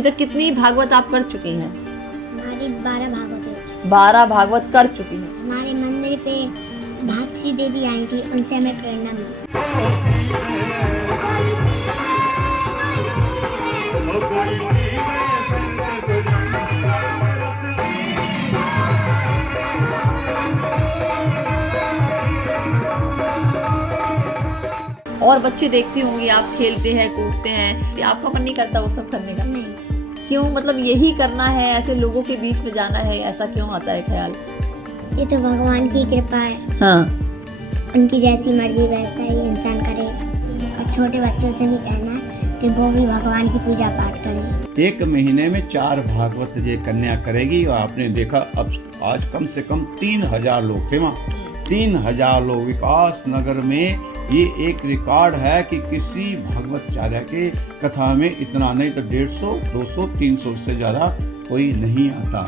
अभी तक कितनी भागवत आप कर चुकी हैं? हमारी 12 भागवत है। 12 भागवत कर चुकी हैं। हमारे मंदिर पे भागश्री देवी आई थी, उनसे हमें प्रेरणा मिली। और बच्चे देखती होंगी आप खेलते हैं कूदते हैं, कि आपका मन नहीं करता वो सब करने का? नहीं। क्यों, मतलब यही करना है, ऐसे लोगों के बीच में जाना है, ऐसा क्यों आता है ख्याल? ये तो भगवान की कृपा है। हाँ, उनकी जैसी मर्जी वैसा ही इंसान करे। और छोटे बच्चों से भी कहना है कि वो भी भगवान की पूजा पाठ करें। 1 महीने में 4 भागवत ये कन्या करेगी। और आपने देखा अब आज कम से कम 3000 लोग थे वहाँ। 3000 लोग विकास नगर में। ये एक रिकॉर्ड है कि किसी भागवताचार्य के कथा में इतना नहीं तो 150, 200, 300 से ज्यादा कोई नहीं आता।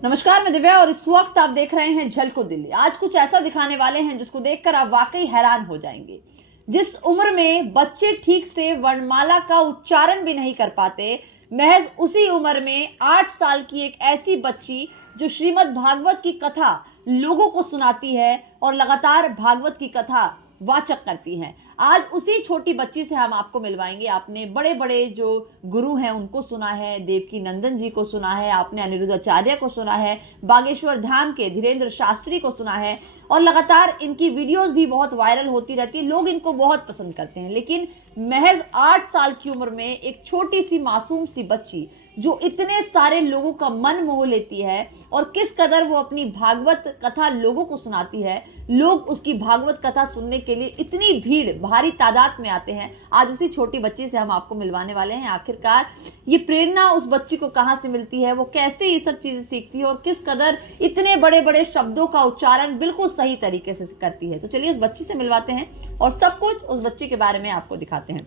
नमस्कार, मैं दिव्या और इस वक्त आप देख रहे हैं झलको दिल्ली। आज कुछ ऐसा दिखाने वाले हैं जिसको देखकर आप वाकई हैरान हो जाएंगे। जिस उम्र में बच्चे ठीक से वर्णमाला का उच्चारण भी नहीं कर पाते, महज उसी उम्र में 8 साल की एक ऐसी बच्ची जो श्रीमद् भागवत की कथा लोगों को सुनाती है और लगातार भागवत की कथा वाचक करती हैं। आज उसी छोटी बच्ची से हम आपको मिलवाएंगे। आपने बड़े बड़े जो गुरु हैं उनको सुना है, देवकी नंदन जी को सुना है, आपने अनिरुद्धाचार्य को सुना है, बागेश्वर धाम के धीरेन्द्र शास्त्री को सुना है और लगातार इनकी वीडियोस भी बहुत वायरल होती रहती है। लोग इनको बहुत पसंद करते हैं। लेकिन महज 8 साल की उम्र में एक छोटी सी मासूम सी बच्ची जो इतने सारे लोगों का मन मोह लेती है और किस कदर वो अपनी भागवत कथा लोगों को सुनाती है, लोग उसकी भागवत कथा सुनने के लिए इतनी भीड़ भारी तादाद में आते हैं। आज उसी छोटी बच्ची से हम आपको मिलवाने वाले हैं। आखिरकार ये प्रेरणा उस बच्ची को कहां से मिलती है, वो कैसे ये सब चीजें सीखती है और किस कदर इतने बड़े बड़े शब्दों का उच्चारण बिल्कुल सही तरीके से करती है। तो चलिए उस बच्ची से मिलवाते हैं और सब कुछ उस बच्ची के बारे में आपको दिखाते हैं।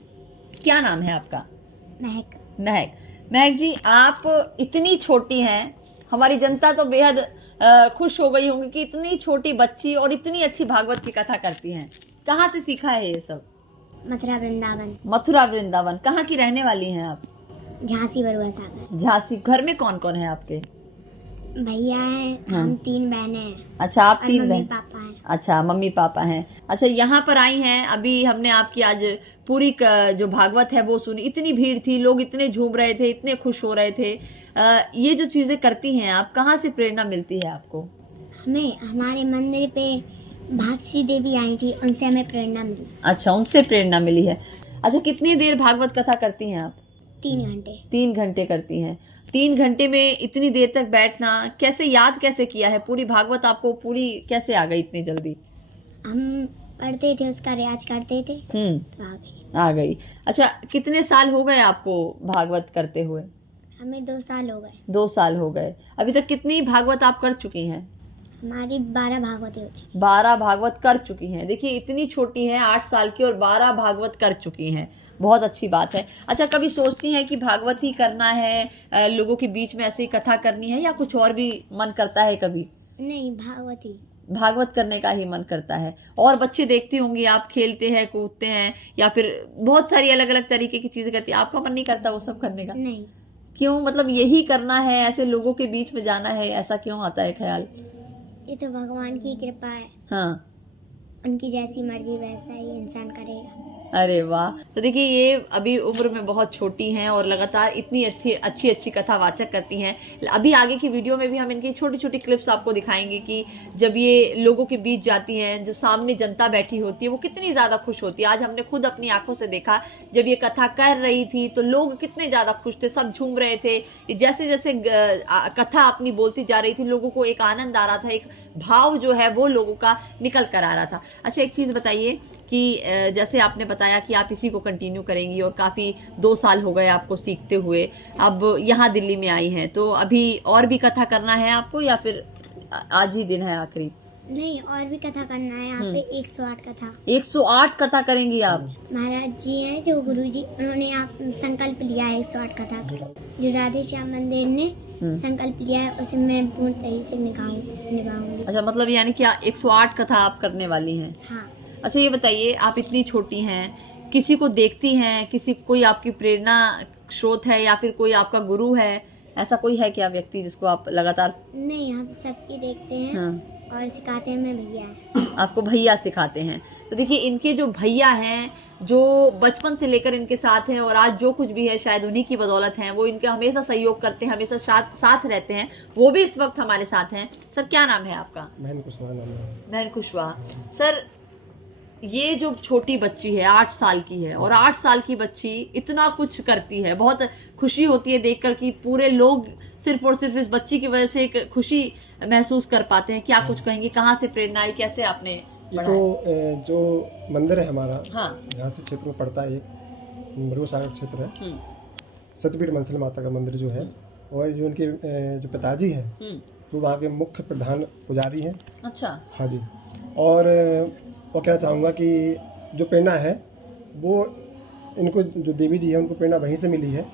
क्या नाम है आपका? महक। महक जी, आप इतनी छोटी हैं, हमारी जनता तो बेहद खुश हो गई होंगी कि इतनी छोटी बच्ची और इतनी अच्छी भागवत की कथा करती हैं। कहाँ से सीखा है ये सब? मथुरा वृंदावन। मथुरा वृंदावन। कहाँ की रहने वाली हैं आप? झांसी बरुआ सागर। झांसी। घर में कौन कौन है आपके? भैया हैं, हम 3 बहनें हैं। अच्छा, आप 3 बहन। पापा हैं। अच्छा, मम्मी पापा हैं। अच्छा, यहाँ पर आई हैं। अभी हमने आपकी आज पूरी जो भागवत है वो सुनी। इतनी भीड़ थी, लोग इतने झूम रहे थे, इतने खुश हो रहे थे। ये जो चीजें करती हैं आप, कहाँ से प्रेरणा मिलती है आपको? हमें हमारे मंदिर पे भागश्री देवी आई थी, उनसे हमें प्रेरणा मिली। अच्छा, उनसे प्रेरणा मिली है। अच्छा, कितनी देर भागवत कथा करती हैं आप? 3 घंटे। 3 घंटे करती हैं। 3 घंटे में इतनी देर तक बैठना, कैसे याद कैसे किया है? पूरी भागवत आपको पूरी कैसे आ गई इतनी जल्दी? हम पढ़ते थे, उसका रियाज करते थे तो आ गई। अच्छा, कितने साल हो गए आपको भागवत करते हुए? हमें 2 साल हो गए। 2 साल हो गए। अभी तक कितनी भागवत आप कर चुकी हैं? हमारी 12 भागवत हो चुकी। 12 भागवत कर चुकी हैं। देखिए, इतनी छोटी हैं, 8 साल की, और 12 भागवत कर चुकी हैं। बहुत अच्छी बात है। अच्छा, कभी सोचती हैं कि भागवत ही करना है, लोगों के बीच में ऐसे ही कथा करनी है, या कुछ और भी मन करता है कभी? नहीं, भागवत करने का ही मन करता है। और बच्चे देखती होंगी आप खेलते हैं कूदते हैं, या फिर बहुत सारी अलग अलग तरीके की चीजें करती है, आपका मन नहीं करता वो सब करने का? नहीं। क्यों, मतलब यही करना है, ऐसे लोगों के बीच में जाना है, ऐसा क्यों आता है ख्याल? ये तो भगवान की कृपा है। हाँ, उनकी जैसी मर्जी वैसा ही इंसान करेगा। अरे वाह। तो देखिए, ये अभी उम्र में बहुत छोटी हैं और लगातार इतनी अच्छी कथा वाचक करती हैं। अभी आगे की वीडियो में भी हम इनकी छोटी छोटी क्लिप्स आपको दिखाएंगे कि जब ये लोगों के बीच जाती हैं, जो सामने जनता बैठी होती है वो कितनी ज़्यादा खुश होती है। आज हमने खुद अपनी आंखों से देखा, जब ये कथा कर रही थी तो लोग कितने ज़्यादा खुश थे, सब झूम रहे थे। जैसे जैसे कथा अपनी बोलती जा रही थी, लोगों को एक आनंद आ रहा था, एक भाव जो है वो लोगों का निकल कर आ रहा था। अच्छा, एक चीज़ बताइए कि जैसे आपने बताया कि आप इसी को कंटिन्यू करेंगी और काफ़ी 2 साल हो गए आपको सीखते हुए, अब यहाँ दिल्ली में आई हैं, तो अभी और भी कथा करना है आपको, या फिर आज ही दिन है आखिरी? नहीं, और भी कथा करना है यहाँ पे 108 कथा। 108 कथा करेंगी आप? महाराज जी हैं जो गुरु जी, उन्होंने यहाँ संकल्प लिया है 108 कथा का। जो राधे श्याम मंदिर ने संकल्प लिया है उसे मैं पूर्ण तरीके से निभाऊंगी। अच्छा, मतलब यानी कि 108 कथा आप करने वाली हैं? हाँ। अच्छा, ये बताइए, आप इतनी छोटी हैं, किसी को देखती हैं, किसी कोई आपकी प्रेरणा स्रोत है या फिर कोई आपका गुरु है, ऐसा कोई है क्या व्यक्ति जिसको आप लगातार? नहीं, हम सबकी देखते हैं। हाँ। और सिखाते हैं, मैं भैया है। आपको भैया सिखाते हैं? तो देखिए, इनके जो भैया हैं, जो बचपन से लेकर इनके साथ हैं और आज जो कुछ भी है शायद उन्हीं की बदौलत हैं, वो इनका हमेशा सहयोग करते हैं, हमेशा साथ रहते हैं, वो भी इस वक्त हमारे साथ हैं। सर, क्या नाम है आपका? बहन कुशवाहा नाम है। बहन कुशवाहा। सर, ये जो छोटी बच्ची है 8 साल की है, और 8 साल की बच्ची इतना कुछ करती है, बहुत खुशी होती है देखकर कि पूरे लोग सिर्फ और सिर्फ इस बच्ची की वजह से एक खुशी महसूस कर पाते हैं। क्या कुछ कहेंगे, कहाँ से प्रेरणा आई, कैसे आपने ये तो जो मंदिर है हमारा, हाँ, यहाँ से क्षेत्र में पड़ता है, एक मरुआ सागर क्षेत्र है, सतपीठ मनसल माता का मंदिर जो है, और जो उनके जो पिताजी हैं वो वहाँ के मुख्य प्रधान पुजारी हैं। अच्छा। हाँ जी। और कहना चाहूँगा कि जो प्रेरणा है वो इनको, जो देवी जी है उनको प्रेरणा वहीं से मिली है,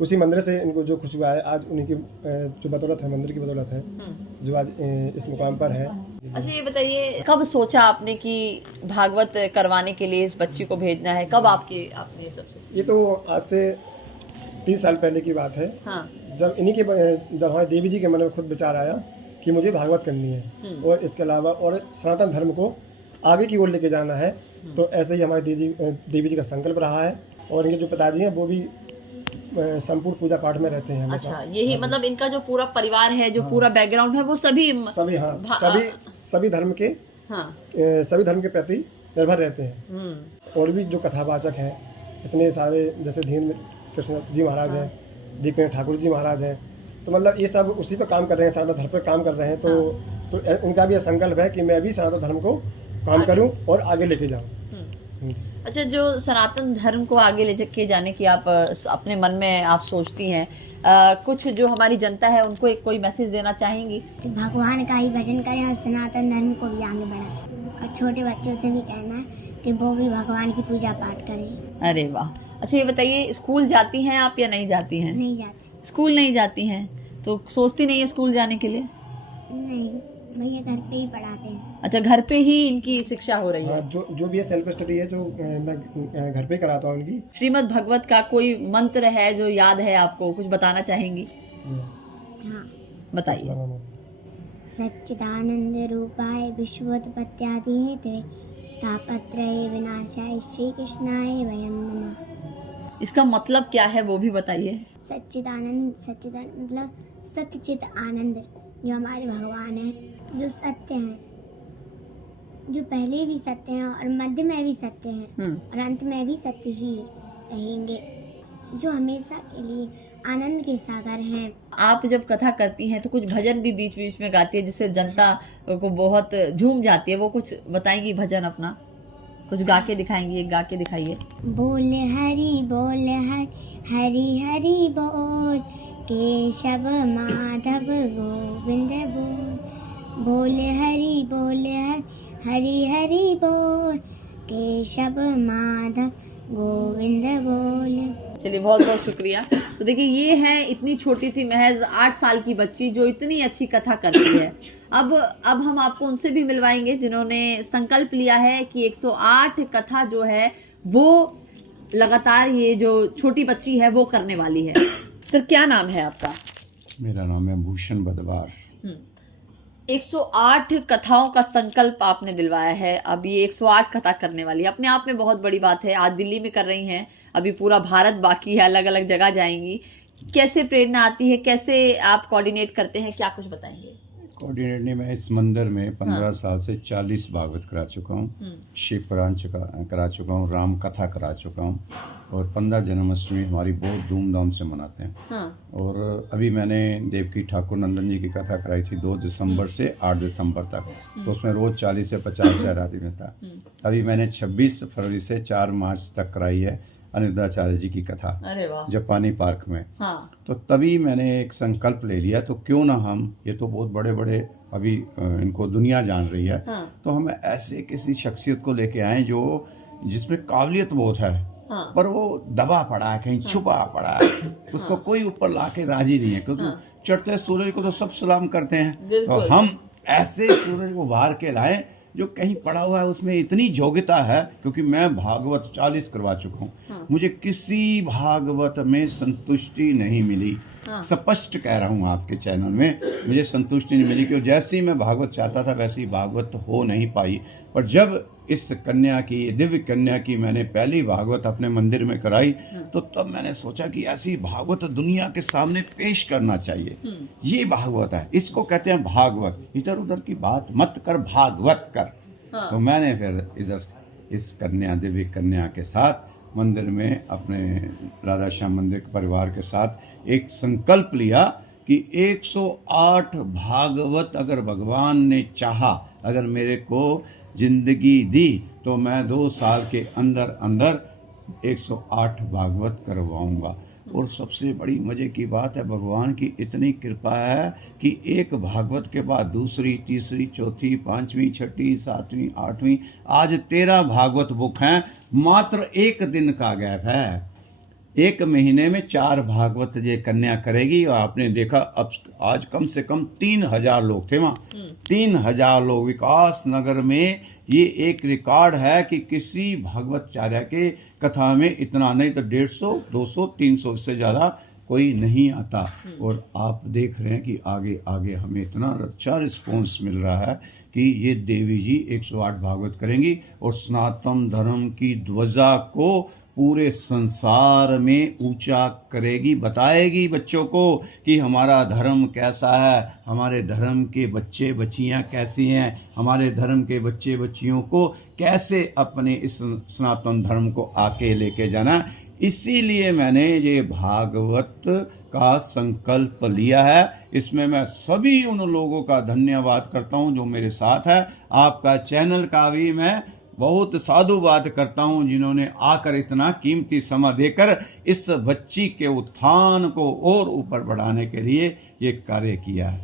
उसी मंदिर से इनको जो खुशी हुआ है, आज उन्हीं की जो बदौलत है, मंदिर की बदौलत है जो आज इस मुकाम पर है। अच्छा, ये बताइए, कब सोचा आपने कि भागवत करवाने के लिए इस बच्ची को भेजना है? कब आपने सबसे? ये तो आज से 30 साल पहले की बात है। हाँ। जब हमारे देवी जी के मन में खुद विचार आया कि मुझे भागवत करनी है और इसके अलावा और सनातन धर्म को आगे की ओर लेके जाना है, तो ऐसे ही हमारे देवी जी का संकल्प रहा है। और इनके जो पिताजी हैं वो भी संपूर्ण पूजा पाठ में रहते हैं हमेशा। अच्छा, यही मतलब इनका जो पूरा परिवार है, जो पूरा बैकग्राउंड है, वो सभी सभी धर्म के, हाँ, सभी धर्म के प्रति निर्भर रहते हैं। और भी जो कथावाचक हैं इतने सारे, जैसे धीन कृष्ण जी महाराज हैं, दीपेंद्र ठाकुर जी महाराज हैं, तो मतलब ये सब उसी पर काम कर रहे हैं, सनातन धर्म पर काम कर रहे हैं। तो उनका भी यह संकल्प है कि मैं भी सनातन धर्म को काम करूं और आगे लेके जाऊं। अच्छा, जो सनातन धर्म को आगे ले के जाने की आप अपने मन में आप सोचती हैं, कुछ जो हमारी जनता है उनको एक कोई मैसेज देना चाहेंगी? तो भगवान का ही भजन करें और सनातन धर्म को भी आगे बढ़ाएं, और छोटे बच्चों से भी कहना है कि वो भी भगवान की पूजा पाठ करें। अरे वाह। अच्छा, ये बताइए, स्कूल जाती हैं आप या नहीं जाती हैं? नहीं जाते। स्कूल नहीं जाती हैं तो सोचती नहीं है स्कूल जाने के लिए? नहीं, भैया घर पे ही पढ़ाते हैं। अच्छा, घर पे ही इनकी शिक्षा हो रही है? जो भी सेल्फ स्टडी है जो मैं घर पे कराता हूँ इनकी। श्रीमद् भगवत का कोई मंत्र है जो याद है आपको, कुछ बताना चाहेंगी? हाँ, बताइए। सच्चिदानंद रूपाय विश्वोत्पत्त्यादि हेतवे तापत्रये विनाशाय श्री कृष्णाय वयं नमः। इसका मतलब क्या है वो भी बताइए। सच्चिदानंद मतलब सत्यचित आनंद, जो हमारे भगवान है, जो सत्य हैं, जो पहले भी सत्य हैं और मध्य में भी सत्य हैं और अंत में भी सत्य ही रहेंगे, जो हमेशा के लिए आनंद के सागर हैं। आप जब कथा करती हैं तो कुछ भजन भी बीच बीच में गाती है जिससे जनता को बहुत झूम जाती है, वो कुछ बताएंगी भजन अपना? कुछ गा के दिखाएंगी, एक गा के दिखाइए। बोल हरि हरि हरि बोल, केशव माधव गोविंद बोल। बोल हरि हरि बोल, केशव माधव गोविंद बोल। चलिए, बहुत बहुत शुक्रिया। तो देखिए, ये है इतनी छोटी सी महज 8 साल की बच्ची जो इतनी अच्छी कथा करती है। अब हम आपको उनसे भी मिलवाएंगे जिन्होंने संकल्प लिया है कि 108 कथा जो है वो लगातार ये जो छोटी बच्ची है वो करने वाली है। सर, क्या नाम है आपका? मेरा नाम है भूषण बदवार। 108 कथाओं का संकल्प आपने दिलवाया है। अब ये 108 कथा करने वाली है, अपने आप में बहुत बड़ी बात है। आज दिल्ली में कर रही हैं, अभी पूरा भारत बाकी है, अलग अलग जगह जाएंगी। कैसे प्रेरणा आती है, कैसे आप कोऑर्डिनेट करते हैं, क्या कुछ बताएंगे? कोऑर्डिनेट नहीं, मैं इस मंदिर में 15 साल से 40 भागवत करा चुका हूँ, शिव पुराण करा चुका हूँ, राम कथा करा चुका हूँ, और 15 जन्माष्टमी हमारी बहुत धूमधाम से मनाते हैं। और अभी मैंने देवकी ठाकुर नंदन जी की कथा कराई थी 2 दिसंबर से 8 दिसंबर तक, तो उसमें रोज 40 से 50 हज़ार आदमी था। अभी मैंने 26 फरवरी से 4 मार्च तक कराई है। अनिरुद्धाचार्य जी की कथा अरे वाह। जापानी पार्क में। हाँ। तो तभी मैंने एक संकल्प ले लिया, तो क्यों ना हम, ये तो बहुत बड़े बड़े अभी इनको दुनिया जान रही है, हाँ। तो हम ऐसे किसी शख्सियत को लेके आए जो जिसमें काबिलियत बहुत है, हाँ। पर वो दबा पड़ा है, कहीं छुपा पड़ा है, उसको कोई ऊपर लाके राजी नहीं है, क्योंकि चढ़ते सूरज को तो सब सलाम करते हैं। तो हम ऐसे सूरज को उभार के लाए जो कहीं पड़ा हुआ है, उसमें इतनी योग्यता है, क्योंकि मैं भागवत 40 करवा चुका हूँ, मुझे किसी भागवत में संतुष्टि नहीं मिली। स्पष्ट कह रहा हूँ आपके चैनल में, मुझे संतुष्टि नहीं मिली, क्योंकि जैसी मैं भागवत चाहता था वैसी भागवत हो नहीं पाई। पर जब इस कन्या की, दिव्य कन्या की मैंने पहली भागवत अपने मंदिर में कराई, तो तब मैंने सोचा कि ऐसी भागवत दुनिया के सामने पेश करना चाहिए। ये भागवत है, इसको कहते हैं भागवत। इधर उधर की बात मत कर, भागवत कर। तो मैंने फिर इस कन्या, दिव्य कन्या के साथ मंदिर में, अपने राधा श्याम मंदिर के परिवार के साथ एक संकल्प लिया कि 108 भागवत अगर भगवान ने चाहा, अगर मेरे को जिंदगी दी, तो मैं 2 साल के अंदर अंदर 108 भागवत करवाऊंगा। और सबसे बड़ी मजे की बात है, भगवान की इतनी कृपा है कि एक भागवत के बाद दूसरी, तीसरी, चौथी, 5वीं, 6ठी, 7वीं, 8वीं, आज 13 भागवत बुक हैं। मात्र 1 दिन का गैप है। 1 महीने में 4 भागवत ये कन्या करेगी। और आपने देखा अब आज कम से कम 3000 लोग थे वहाँ, 3000 लोग। विकास नगर में ये एक रिकॉर्ड है कि किसी भागवताचार्य के कथा में इतना नहीं तो 150, 200, 300 से ज़्यादा कोई नहीं आता। और आप देख रहे हैं कि आगे आगे हमें इतना अच्छा रिस्पॉन्स मिल रहा है कि ये देवी जी 108 भागवत करेंगी और सनातन धर्म की ध्वजा को पूरे संसार में ऊंचा करेगी, बताएगी बच्चों को कि हमारा धर्म कैसा है, हमारे धर्म के बच्चे बच्चियां कैसी हैं, हमारे धर्म के बच्चे बच्चियों को कैसे अपने इस सनातन धर्म को आके लेके जाना। इसीलिए मैंने ये भागवत का संकल्प लिया है। इसमें मैं सभी उन लोगों का धन्यवाद करता हूं जो मेरे साथ है। आपका चैनल का भी मैं बहुत साधुवाद करता हूं, जिन्होंने आकर इतना कीमती समय देकर इस बच्ची के उत्थान को और ऊपर बढ़ाने के लिए ये कार्य किया है।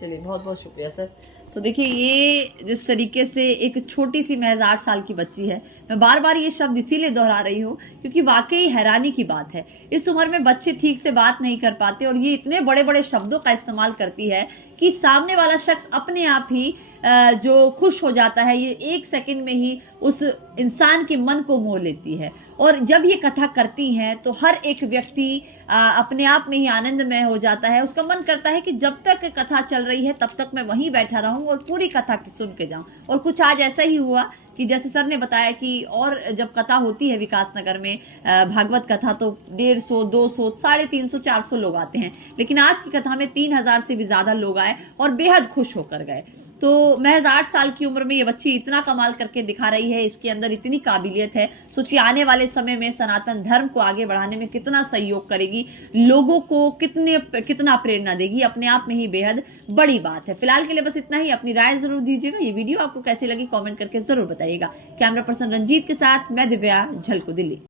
चलिए, बहुत बहुत शुक्रिया सर। तो देखिए, ये जिस तरीके से एक छोटी सी महज 8 साल की बच्ची है, मैं बार बार ये शब्द इसीलिए दोहरा रही हूँ क्योंकि वाकई हैरानी की बात है। इस उम्र में बच्चे ठीक से बात नहीं कर पाते और ये इतने बड़े बड़े शब्दों का इस्तेमाल करती है कि सामने वाला शख्स अपने आप ही जो खुश हो जाता है। ये 1 सेकंड में ही उस इंसान के मन को मोह लेती है। और जब ये कथा करती हैं तो हर एक व्यक्ति अपने आप में ही आनंदमय हो जाता है। उसका मन करता है कि जब तक कथा चल रही है तब तक मैं वहीं बैठा रहूं और पूरी कथा सुन के जाऊं। और कुछ आज ऐसा ही हुआ कि जैसे सर ने बताया कि और जब कथा होती है विकास नगर में भागवत कथा, तो 150, 200, 350, 400 लोग आते हैं। लेकिन आज की कथा में 3000 से भी ज्यादा लोग आए और बेहद खुश होकर गए। तो महज 8 साल की उम्र में ये बच्ची इतना कमाल करके दिखा रही है, इसके अंदर इतनी काबिलियत है। सोचिए आने वाले समय में सनातन धर्म को आगे बढ़ाने में कितना सहयोग करेगी, लोगों को कितना प्रेरणा देगी, अपने आप में ही बेहद बड़ी बात है। फिलहाल के लिए बस इतना ही। अपनी राय जरूर दीजिएगा। ये वीडियो आपको कैसी लगी कमेंट करके जरूर बताइएगा। कैमरा पर्सन रंजीत के साथ मैं दिव्या, झलको दिल्ली।